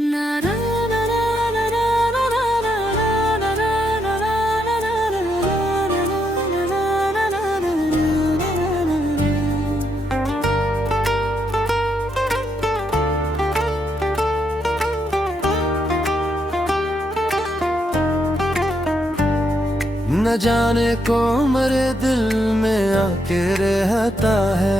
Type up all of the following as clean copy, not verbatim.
न जाने को मेरे दिल में आके रहता है।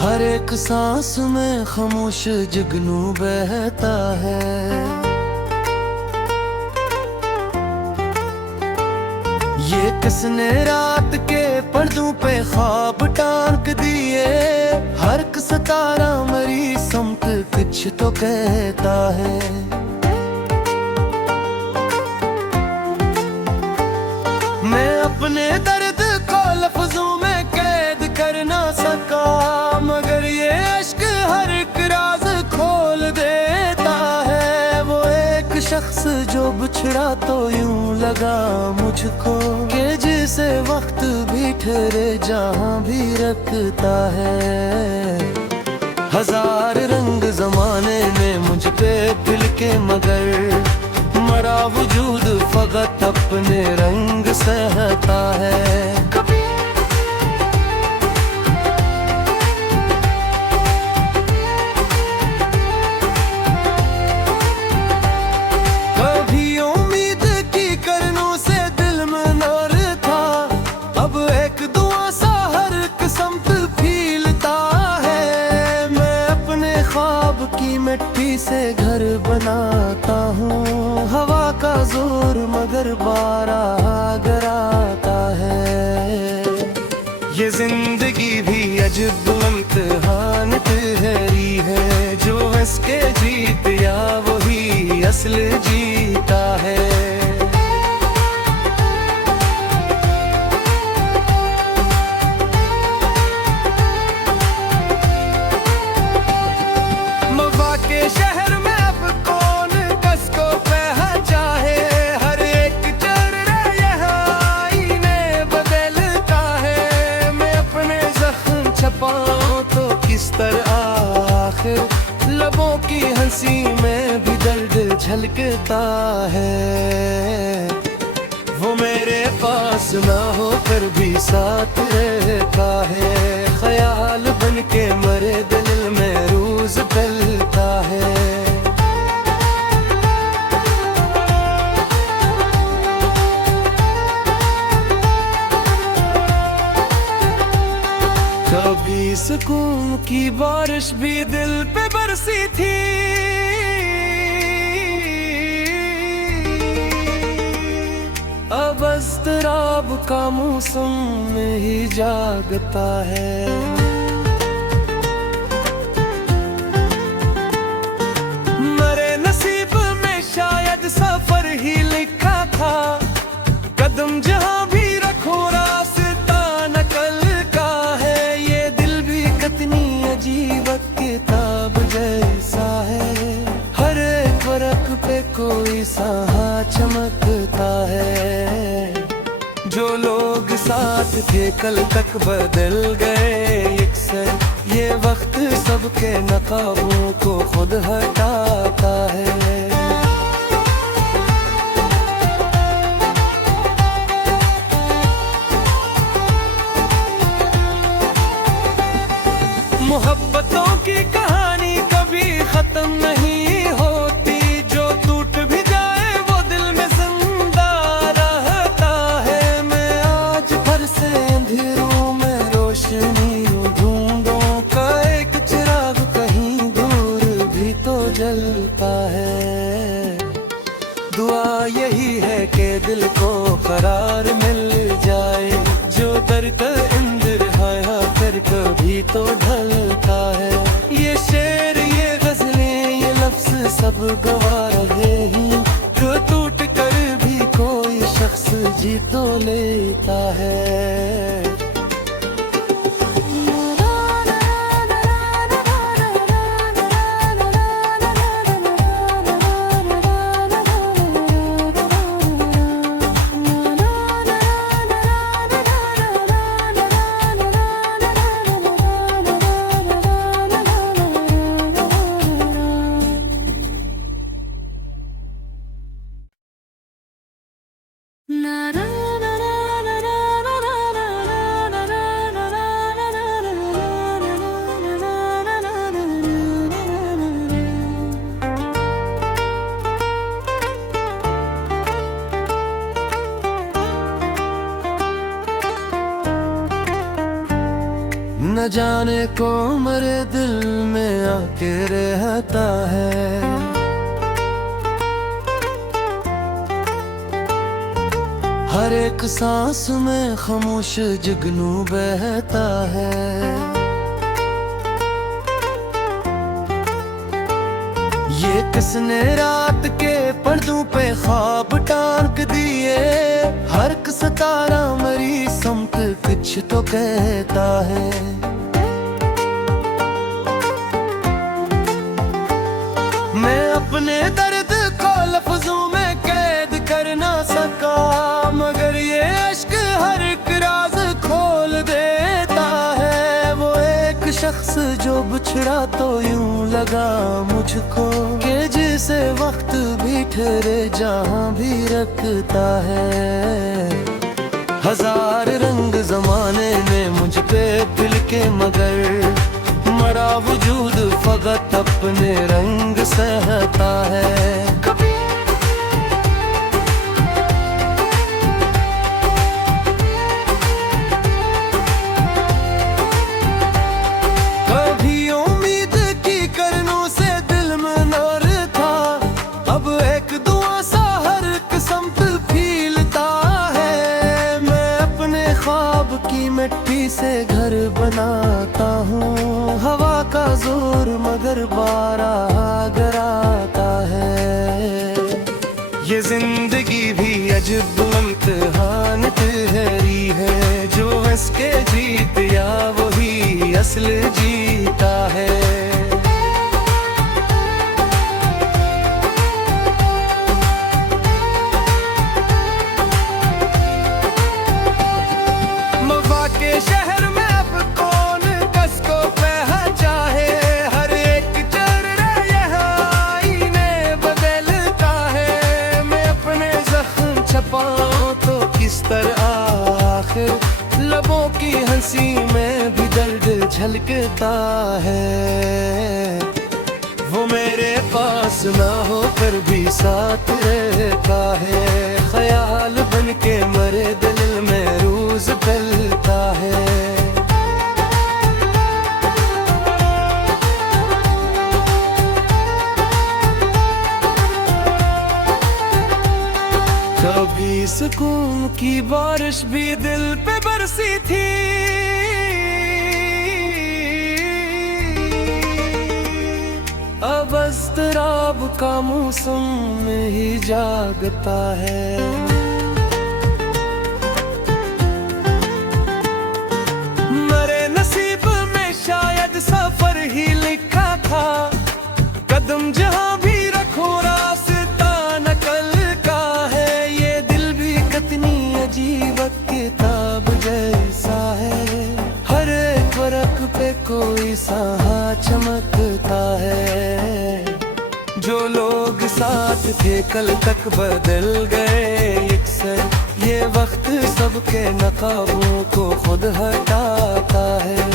हर एक सांस में खामोश जुगनू बहता है। ये किसने रात के पर्दों पे ख्वाब टांक दिए। हर एक सितारा मेरी समत कुछ तो कहता है। मैं अपने दर्द को लफ्जों में कैद कर ना सका, मगर ये इश्क हर एक राज खोल देता है। वो एक शख्स जो बिछड़ा तो यूं लगा मुझको, कि जिसे वक्त भी ठहरे जहां भी रखता है। हजार रंग जमाने में मुझ पे दिल के, मगर मरा वजूद फकत अपने रंग सहता है। कभी उम्मीद की करनों से दिल में नूर था, अब एक दुआ सा हर किस्मत फीलता है। मैं अपने ख्वाब की मिट्टी से घर बनाता हूँ। हवा का जोर मगर बारह गराता है। ये जिंदगी भी अजब इम्तिहान ठहरी है। जो इसके जीत या वही असल जीता है। मवा के शहर में अब कौन कसको पहचा है। हर एक चेहरा यहाँ आईने बदलता है। मैं अपने जख्म छपाऊं तो किस तरह आखिर लबों की हंसी में भी दर्द झलकता है। वो मेरे पास ना हो कर भी साथ रहता है। ख्याल बन के मरे दिल में रोज पलता है। कभी सुकून की बारिश भी दिल पे बरसी थी। अब अज़्तराब का मौसम में ही जागता है। मेरे नसीब में शायद सफर ही लिखा था। कदम जहां भी रखो रास्ता नकल का है। ये दिल भी कितनी अजीब किताब जैसा है। हर एक फर्क पे कोई साहा चमकता है। जो लोग साथ थे कल तक बदल गए अक्सर। ये वक्त सबके नकाबों को खुद हटाता है। मोहब्बतों की कहानी कभी खत्म नहीं होती। जो टूट भी जाए वो दिल में जिंदा रहता है। मैं आज भर से अंधेरों में रोशनी ढूंढूं का एक चिराग कहीं दूर भी तो जलता है। दुआ यही है कि दिल को करार मिल जाए। जो दर्द इंदर हाया कर कभी तो ढलता है। ये शेर ये गजलें ये लफ्ज सब गवा रहे हैं। जो टूट कर भी कोई शख्स जी तो लेता है। न जाने को मेरे दिल में आके रहता है। हर एक सांस में खामोश जुगनू बहता है। ये किसने रात के पर्दों पे ख्वाब टांग दिए, हर एक सितारा मेरी समत कुछ तो कहता है। मैं अपने दर्द को लफ्जों में कैद कर ना सका, मगर ये अश्क हर एक राज खोल देता है। वो एक शख्स जो बिछड़ा तो यूं लगा मुझको, कि जिसे वक्त भी ठहरे जहां भी रखता है। हजार रंग जमाने ने मुझ पे दिल के, मगर मरा वजूद फकत अपने रंग सहता है। कभी उम्मीद की करनों से दिल में नूर था, अब एक दुआ सा हर किस्मत फीलता है। मैं अपने ख्वाब की मिट्टी से घर बनाता हूँ, हवा का जोर मगर बारा गराता है। ये जिंदगी भी अजब इम्तिहान ठहरी है, जो इसके जीत या वही असल जीता है। वफा के शहर में अब कौन कसको पहचाने, हर एक चेहरा यहाँ आईने बदलता है। मैं अपने जख्म छपाऊं तो किस तरह आखिर, लबों की हंसी में भी दर्द झलकता है। वो मेरे पास ना हो कर भी साथ रहता है, ख्याल बन के मेरे दिल में रोज पलता है। कभी सुकून की बारिश भी दिल पे बरसी थी, अब अज़्तराब का मौसम में ही जागता है। मेरे नसीब में शायद सफर ही लिखा था, कदम जहां भी रखो रास्ता नकल का है। ये दिल भी कितनी अजीब किताब जैसा है, हर एक वर्क पे कोई साहा चमकता है। जो लोग साथ थे कल तक बदल गए अक्सर, ये वक्त सबके नकाबों को खुद हटाता है।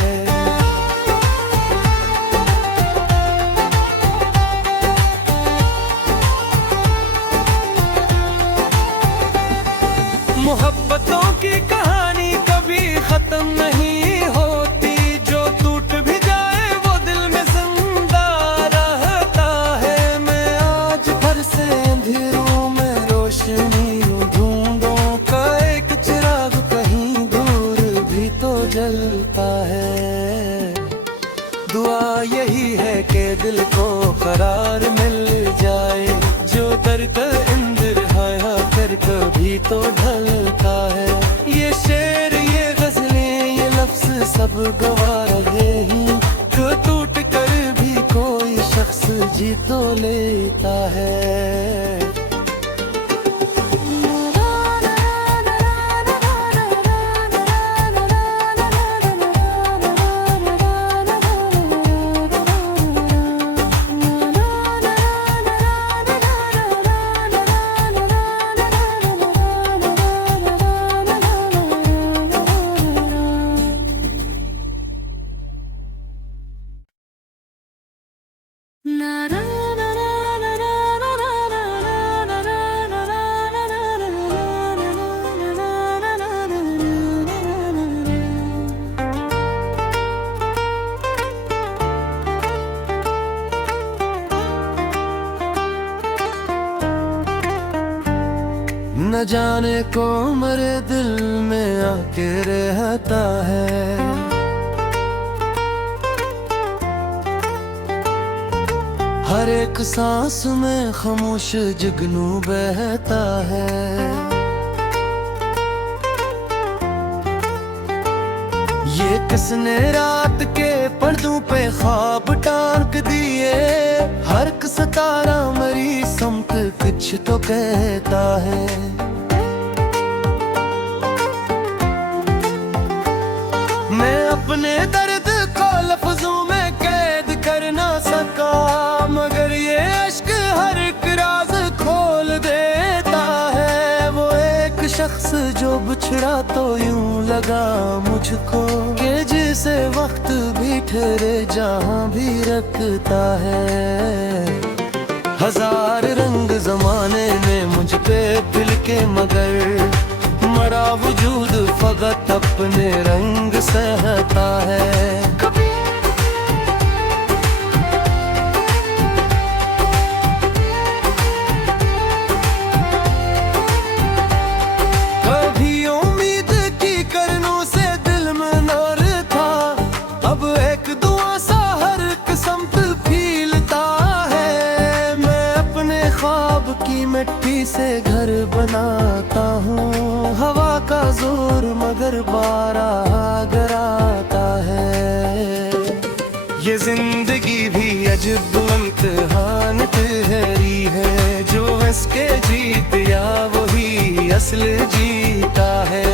मोहब्बतों की कहानी कभी खत्म नहीं होती, जो टूट भी जाए वो दिल में जिंदा रहता है। मैं आज भर से अंधेरों में रोशनी ढूंढूं, का एक चिराग कहीं दूर भी तो जलता है। दुआ यही है कि दिल को करार मिल जाए, जो दर्द इंदर हाया कर कभी तो ढलता है। ये शेर ये गजलें ये लफ्ज सब गवा रहे हैं, जो टूट कर भी कोई शख्स जी तो लेता है। na na na na na na na na न जाने को मेरे दिल में आके रहता है। हर एक सांस में खामोश जुगनू बहता है। ये किसने रात के पर्दों पे ख्वाब टांग दिए, हर एक सितारा मेरी समत कुछ तो कहता है। मैं अपने दर्द को लफ्जों में कैद कर ना सका, मगर ये इश्क हर एक राज खोल देता है। वो एक शख्स जो बिछड़ा तो यूं लगा मुझको, कि जिसे वक्त भी ठहरे जहां भी रखता है। हजार रंग जमाने में मुझ पे फिल के, मगर मरा वजूद फकत अपने रंग सहता है। कभी उम्मीद की करनों से दिल में नूर था, अब एक दुआ सा हर किस्म फीलता है। मैं अपने ख्वाब की मिट्टी से घर बनाता हूँ, हवा का जोर मगर बारह गराता है। ये जिंदगी भी अजब इम्तिहान ठहरी है, जो इसके जीत या वही असल जीता है।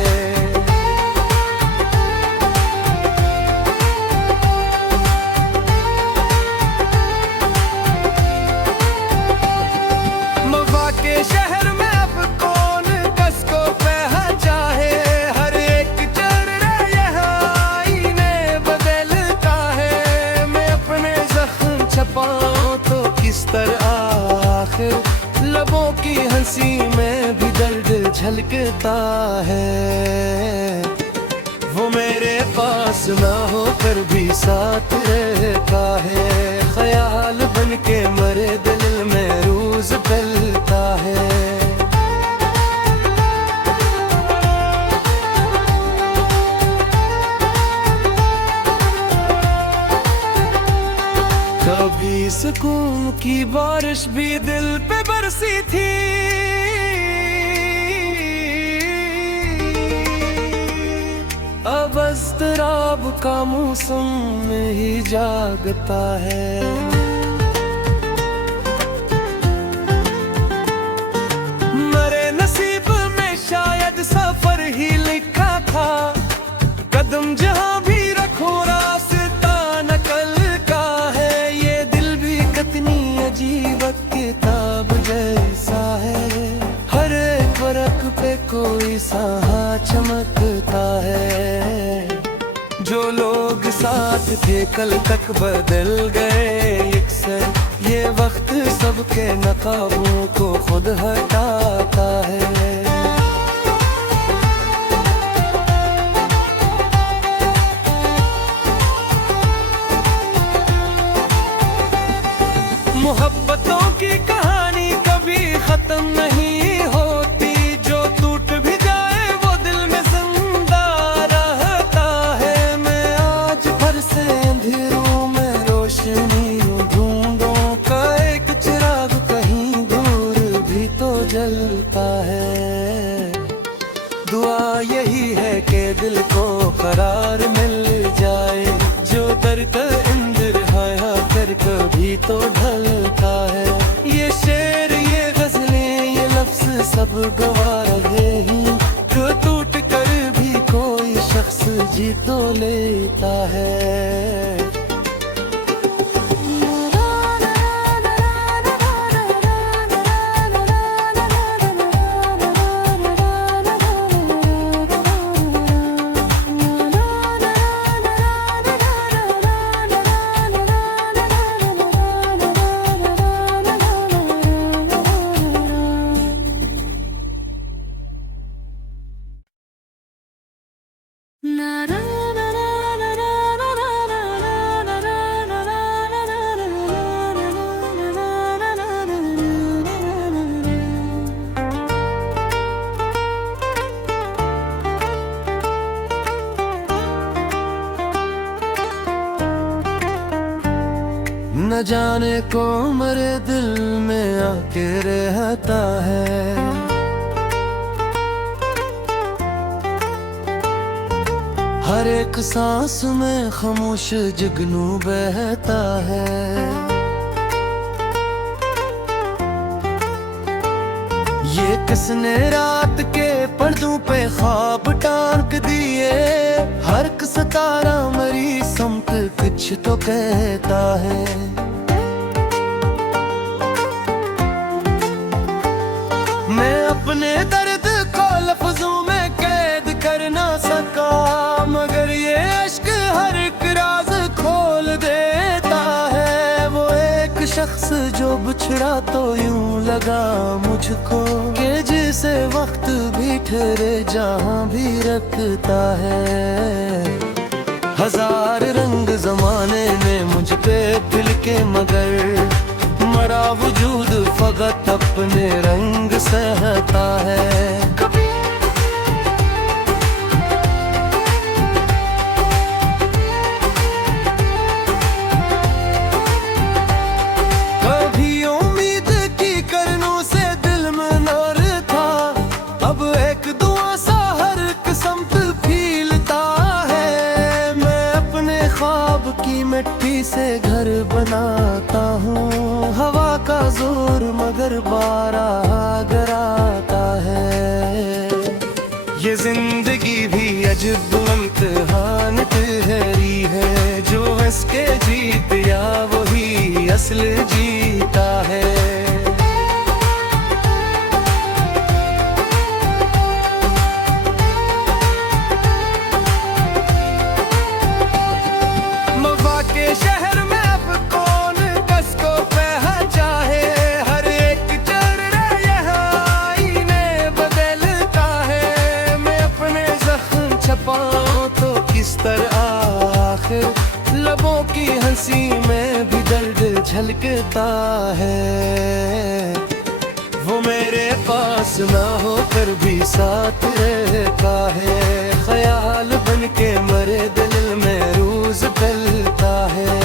मवा के शहर में अब कौन कसको पहचाने, हर एक चेहरा यहाँ आईने बदलता है। मैं अपने जख्म छपाऊं तो किस तरह आखिर लबों की हंसी में भी दर्द झलकता है। वो मेरे पास ना हो कर भी साथ रहता है, ख्याल बन के मेरे दिल में रोज पलता है। कभी सुकून की बारिश भी दिल पे बरसी थी, अब अज़्तराब का मौसम में ही जागता है। मेरे नसीब में शायद सफर ही लिखा था, कदम जहां भी रखो रास्ता नकल का है। ये दिल भी कितनी अजीब किताब जैसा है, हर एक वर्क पे कोई सा चमकता है। जो लोग साथ थे कल तक बदल गए अक्सर, ये वक्त सबके नकाबों को खुद हटाता है। मोहब्बतों की कहानी कभी खत्म नहीं होती, जो टूट भी जाए वो दिल में जिंदा रहता है। मैं आज भर से अंधेरों में रोशनी ढूंढूं, का एक चिराग कहीं दूर भी तो जलता है। दुआ यही है कि दिल को करार मिल जाए, जो दर्द इंदर हाया कर कभी तो ढलता है। ये शेर ये गजलें ये लफ्ज सब गवा रहे हैं, जो टूट कर भी कोई शख्स जी तो लेता है। na na na na na na na न जाने को मेरे दिल में आके रहता है। हर एक सांस में खामोश जुगनू बहता है। ये किसने रात के पर्दों पे ख्वाब टांग दिए, हर एक सितारा मेरी समत कुछ तो कहता है। मैं अपने दर्द को लफ्जों में कैद कर ना सका, मगर ये अश्क हर एक राज खोल देता है। वो एक शख्स जो बिछड़ा तो यूं लगा मुझको, कि जिसे वक्त भी ठहरे जहां भी रखता है। हजार रंग जमाने में मुझ पे फिर के, मगर मरा वजूद फकत अपने रंग सहता है। कभी उम्मीद की करनों से दिल में नूर था, अब एक दुआ सा हर किस्मत फीलता है। मैं अपने ख्वाब की मिट्टी से घर बनाता हूँ, हवा का जोर मगर बारह गराता है। ये जिंदगी भी अजब इम्तिहान ठहरी है, जो इसके जीत या वही असल जीता है। मवा के शहर में अब कौन कसको पहचाहे, हर एक चेहरा यहाँ आईने बदलता है। मैं अपने जख्म छपाऊं तो किस तरह आखिर, लबों की हंसी में भी दर्द झलकता है। वो मेरे पास ना हो कर भी साथ रहता है, ख्याल बन के मेरे दिल में रोज पलता है।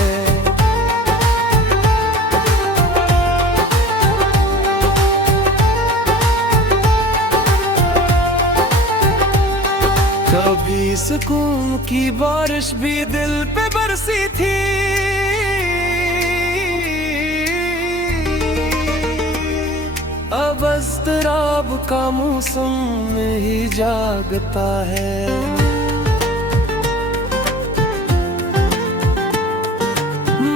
कभी सुकून की बारिश भी दिल पे बरसी थी, अब अज़्तराब का मौसम में ही जागता है।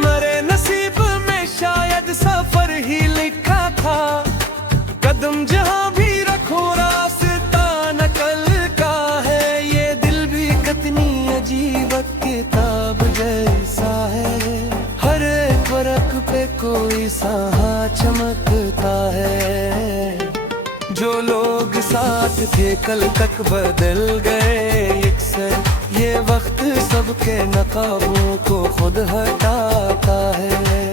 मेरे नसीब में शायद सफर ही लिखा था, कदम जहां भी रखो रास्ता नकल का है। ये दिल भी कितनी अजीब किताब जैसा है, हर एक वर्क पे कोई साहा चमकता है। जो लोग साथ थे कल तक बदल गए अक्सर, ये वक्त सबके नकाबों को खुद हटाता है।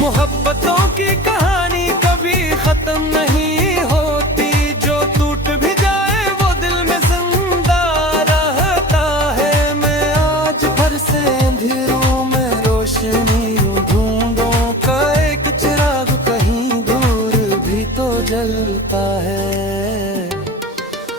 मोहब्बतों की कहानी कभी खत्म नहीं होती, जो टूट भी जाए वो दिल में जिंदा रहता है। मैं आज भर से अंधेरों में रोशनी ढूंढूं, का एक चिराग कहीं दूर भी तो जलता है।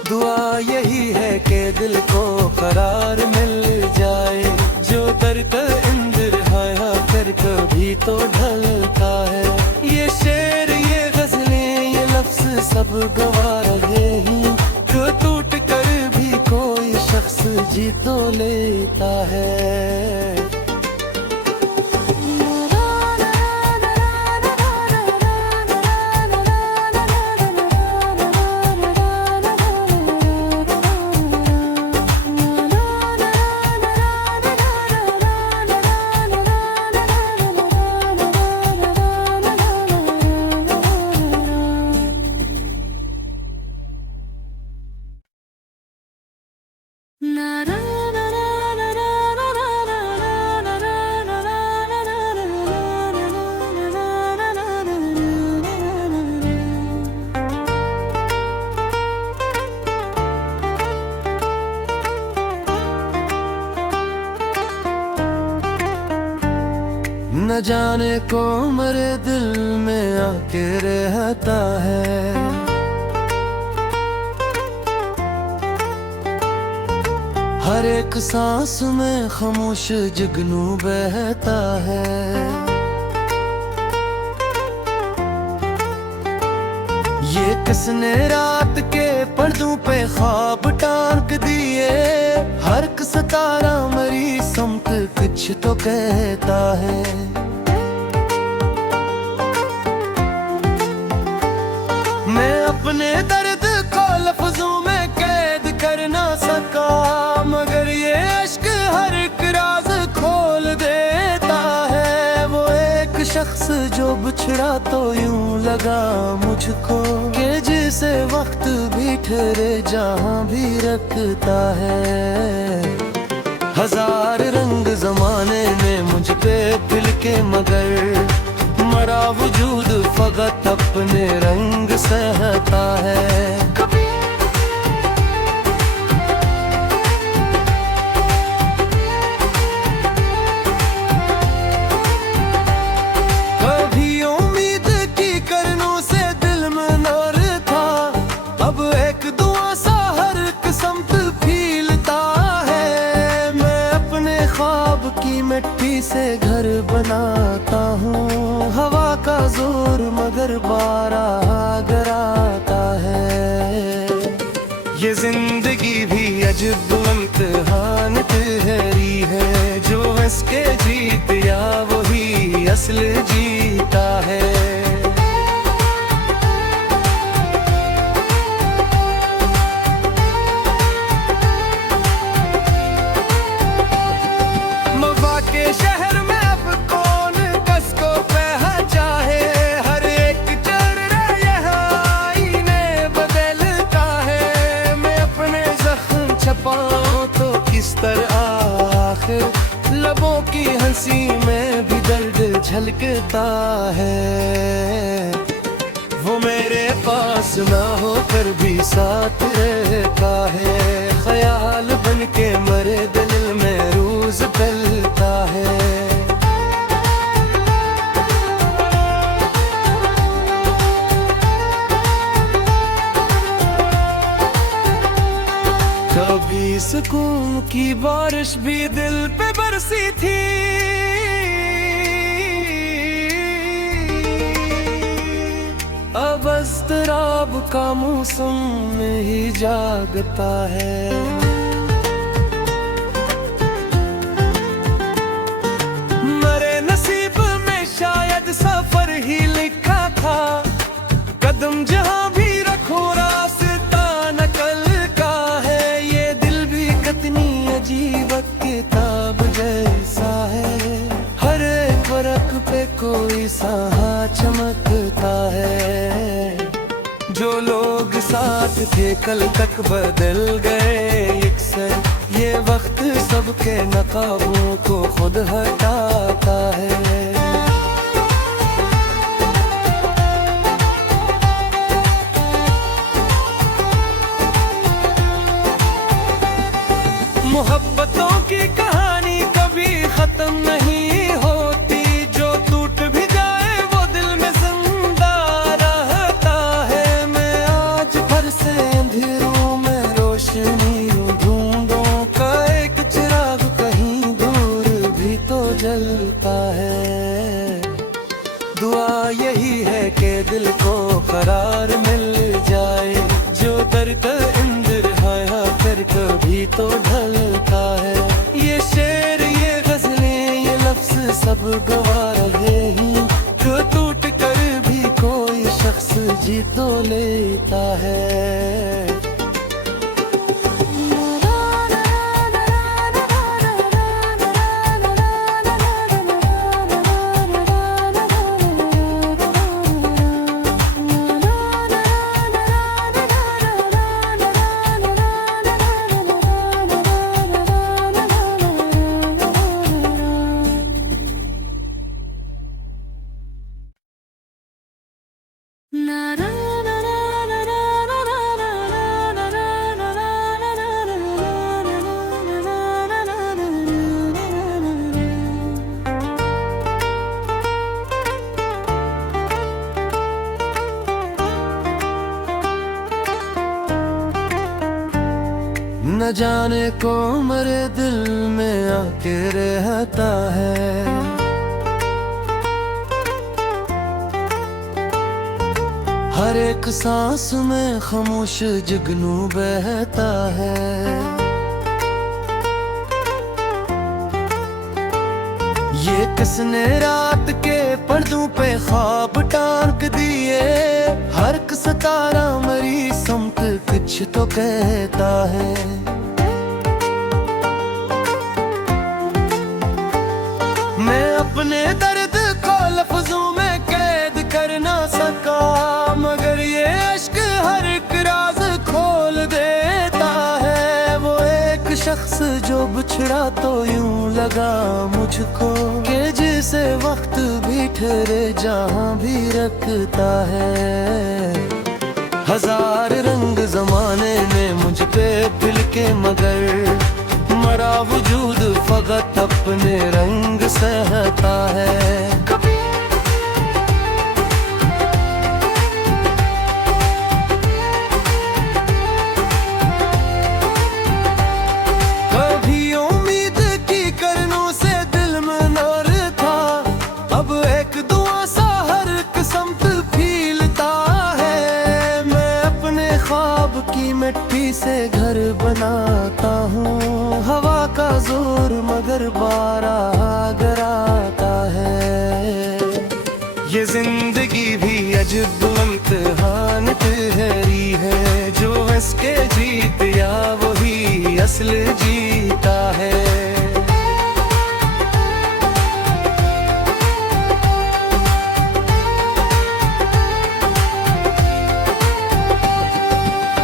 दुआ यही है कि दिल को करार मिल जाए, जो दर्द इंदर हाया कर कभी तो ढलता है। ये शेर ये गजलें ये लफ्ज सब गवा रहे हैं, जो टूट कर भी कोई शख्स जी तो लेता है। Na na na na na na na na न जाने को मेरे दिल में आके रहता है। हर एक सांस में खामोश जुगनू बहता है। ये किसने रात के पर्दों पे ख्वाब टांग दिए, हर एक सितारा मेरी समत कुछ तो कहता है। मैं अपने दर्द को लफ्जों में कैद कर ना सका, मगर ये इश्क हर एक राज खोल देता है। वो एक शख्स जो बिछड़ा तो यूं लगा मुझको, कि जिसे वक्त भी ठहरे जहां भी रखता है। हजार रंग जमाने ने मुझ पे फिर के, मगर मरा वजूद फकत अपने रंग सहता है। कभी उम्मीद की करनों से दिल में नर था, अब एक दुआ सा हर किस्मत फीलता है। मैं अपने ख्वाब की मिट्टी से घर बनाता हूँ, हवा का जोर मगर बारह गराता है। ये जिंदगी भी अजब इम्तिहान ठहरी है, जो इसके जीत या वही असल जीता है। मवा के शहर में अब कौन कसको पहचाहे, हर एक चेहरा यहाँ आईने बदलता है। मैं अपने जख्म छपाऊं तो किस तरह आखिर, लबों की हंसी में भी दर्द झलकता है। वो मेरे पास ना हो कर भी साथ रहता है, ख्याल बन के मेरे दिल में रोज पलता है। कभी सुकून की बारिश भी दिल पे बरसी थी, अब अज़्तराब का मौसम में ही जागता है। मेरे नसीब में शायद सफर ही लिखा था, कदम जहां भी रखो रास्ता नकल का है। ये दिल भी कितनी अजीब किताब जैसा है, हर एक वर्क पे कोई सहा चमकता है। जो लोग साथ थे कल तक बदल गए अक्सर, ये वक्त सबके नकाबों को खुद हटाता है। मोहब्बतों की कहानी कभी खत्म नहीं होती, जो टूट भी जाए वो दिल में जिंदा रहता है। मैं आज भर से अंधेरों में रोशनी ढूंढूं, का एक चिराग कहीं दूर भी तो जलता है। दुआ यही है कि दिल को करार मिल जाए, जो दर्द इंदर हाया कर कभी तो ढलता है। ये शेर ये गजलें ये लफ्ज सब गवा रहे हैं, जो टूट कर भी कोई शख्स जी तो लेता है। न जाने को मेरे दिल में आके रहता है। हर एक सांस में खामोश जुगनू बहता है। ये किसने रात के पर्दों पे ख्वाब टांग दिए, हर एक सितारा मेरी समत कुछ तो कहता है। मैं अपने दर्द को लफ्जों में कैद कर ना सका, मगर ये अश्क हर एक राज खोल देता है। वो एक शख्स जो बिछड़ा तो यूं लगा मुझको, कि जिसे वक्त भी ठहरे जहां भी रखता है। हजार रंग जमाने में मुझ पे फिल के, मगर मरा वजूद फकत अपने रंग सहता है। कभी उम्मीद की करनों से दिल में नूर था, अब एक दुआ सा हर किस्मत फीलता है। मैं अपने ख्वाब की मिट्टी से घर बनाता हूँ, हवा का जोर मगर बारह गराता है। ये जिंदगी भी अजब इम्तिहान ठहरी है, जो इसके जीत या वही असल जीता है।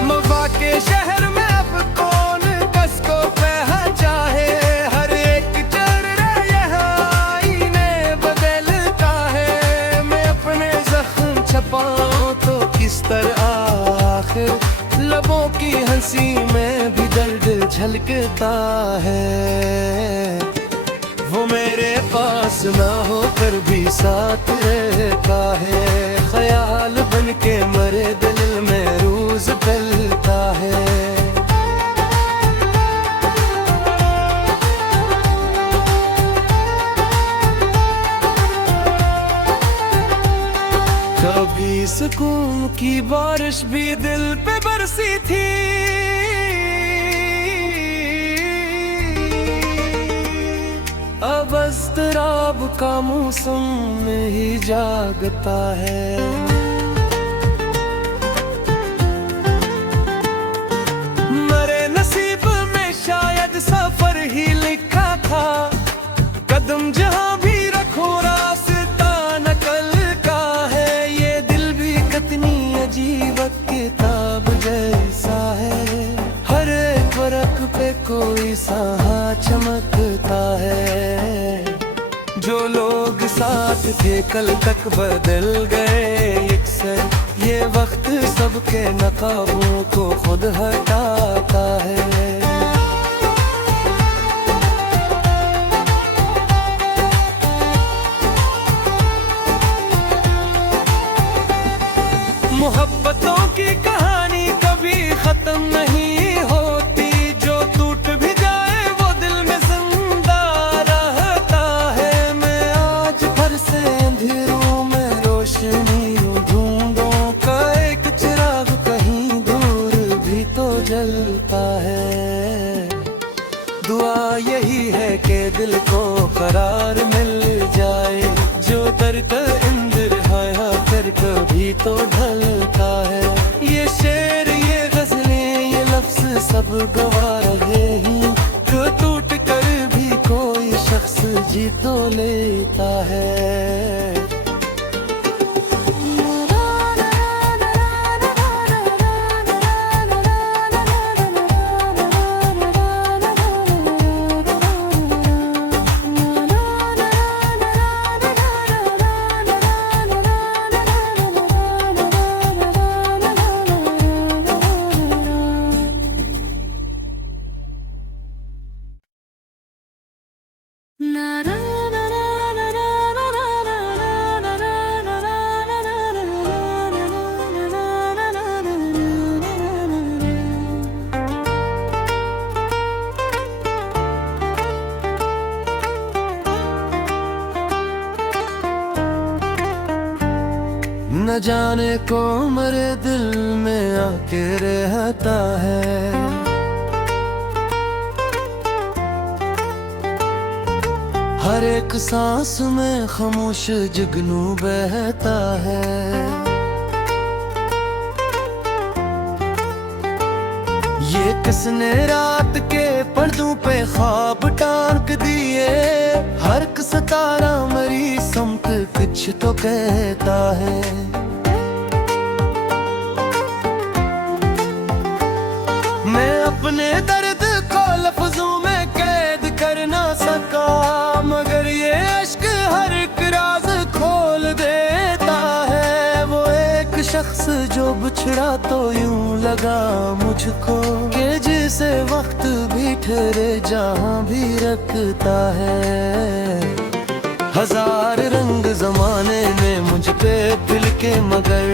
मवा के शहर में अब कौन कसको पहचाने, हर एक चेहरा यहाँ आईने बदलता है। मैं अपने जख्म छपाऊं तो किस तरह आखिर लबों की हंसी में भी दर्द झलकता है। वो मेरे पास ना हो कर भी साथ रहता है, ख्याल बन के मेरे दिल में रोज पलता है। कभी सुकून की बारिश भी दिल पे बरसी थी, अब अज़्तराब का मौसम में ही जागता है। मेरे नसीब में शायद सफर ही लिखा था, कदम जहां भी रखो रास्ता नकल का है। ये दिल भी कितनी अजीब किताब जैसा है, हर एक वर्क पे कोई सा चमकता है। जो लोग साथ थे कल तक बदल गए अक्सर, ये वक्त सबके नकाबों को खुद हटाता है। मोहब्बतों की कहानी कभी खत्म नहीं होती, जो टूट भी जाए वो दिल में जिंदा रहता है। मैं आज भर से अंधेरों में रोशनी ढूंढूं, का एक चिराग कहीं दूर भी तो जलता है। दुआ यही है कि दिल को करार मिल जाए, जो दर्द इंदर हाया कर कभी तो ढलता है। ये शेर ये गजलें ये लफ्ज सब गवा रहे हैं, जो टूट कर भी कोई शख्स जी तो लेता है। na na na na na na na na न जाने को मेरे दिल में आके रहता है। हर एक सांस में खामोश जुगनू बहता है। ये किसने रात के पर्दों पे ख्वाब टांग दिए, हर एक सितारा मेरी समत कुछ तो कहता है। मैं अपने दर्द को लफ्जों में कैद कर ना सका, मगर ये इश्क हर एक राज खोल देता है। वो एक शख्स जो बिछड़ा तो यूं लगा मुझको, कि जिसे वक्त भी ठहरे जहां भी रखता है। हजार रंग जमाने में मुझ पे फिल के, मगर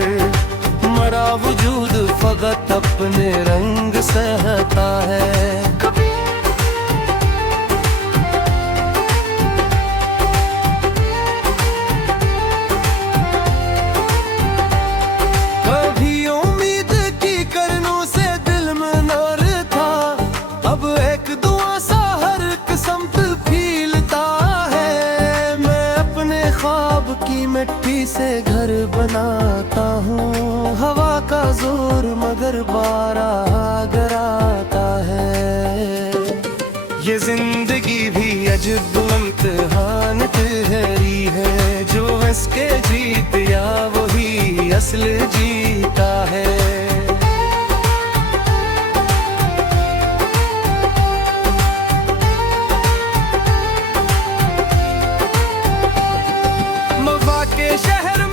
मरा वजूद फकत अपने रंग सहता है। कभी उम्मीद की करनों से दिल में नूर था, अब एक दुआ सा हर किस्मत फीलता है। मैं अपने ख्वाब की मिट्टी से घर बनाता हूँ, हवा का जोर मगर बारह गराता है। ये जिंदगी भी अजब इम्तिहान ठहरी है, जो इसके जीत या वही असल जीता है। वफा के शहर